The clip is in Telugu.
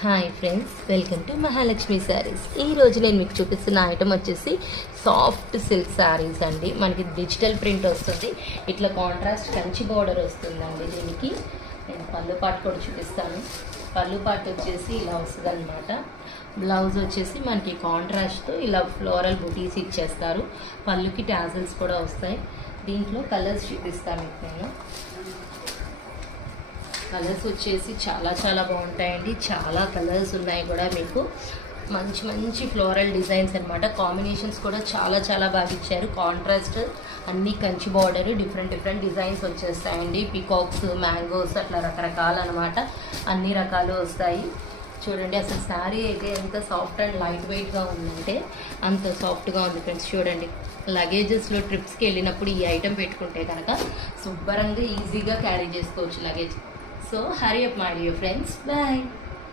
Hi friends, welcome to Mahalakshmi saris. ఈరోజు నేను మీకు చూపిస్తున్న ఐటమ్ వచ్చేసి సాఫ్ట్ సిల్క్ శారీస్ అండి. మనకి డిజిటల్ ప్రింట్ వస్తుంది, ఇట్లా కాంట్రాస్ట్ కంచి బార్డర్ వస్తుందండి. దీనికి నేను పళ్ళు పాటు కూడా చూపిస్తాను. పళ్ళు పాటు వచ్చేసి ఇలా వస్తుంది అనమాట. బ్లౌజ్ వచ్చేసి మనకి కాంట్రాస్ట్తో ఇలా ఫ్లోరల్ బుటీస్ ఇచ్చేస్తారు. పళ్ళుకి టాజల్స్ కూడా వస్తాయి. దీంట్లో కలర్స్ చూపిస్తాను మీకు నేను. కలర్స్ వచ్చేసి చాలా చాలా బాగుంటాయండి. చాలా కలర్స్ ఉన్నాయి కూడా. మీకు మంచి మంచి ఫ్లోరల్ డిజైన్స్ అనమాట. కాంబినేషన్స్ కూడా చాలా చాలా బాగా ఇచ్చారు. కాంట్రాస్ట్ అన్ని Kanchi border, different different designs వచ్చేస్తాయండి. పీకాక్స్, మ్యాంగోస్ అట్లా రకరకాలు అనమాట. అన్ని రకాలు వస్తాయి. చూడండి అసలు శారీ అయితే ఎంత సాఫ్ట్ అండ్ లైట్ వెయిట్గా ఉందంటే అంత సాఫ్ట్గా ఉంది ఫ్రెండ్స్. చూడండి, లగేజెస్లో ట్రిప్స్కి వెళ్ళినప్పుడు ఈ ఐటెం పెట్టుకుంటే కనుక శుభ్రంగా ఈజీగా క్యారీ చేసుకోవచ్చు luggage. So hurry up my dear friends. Bye.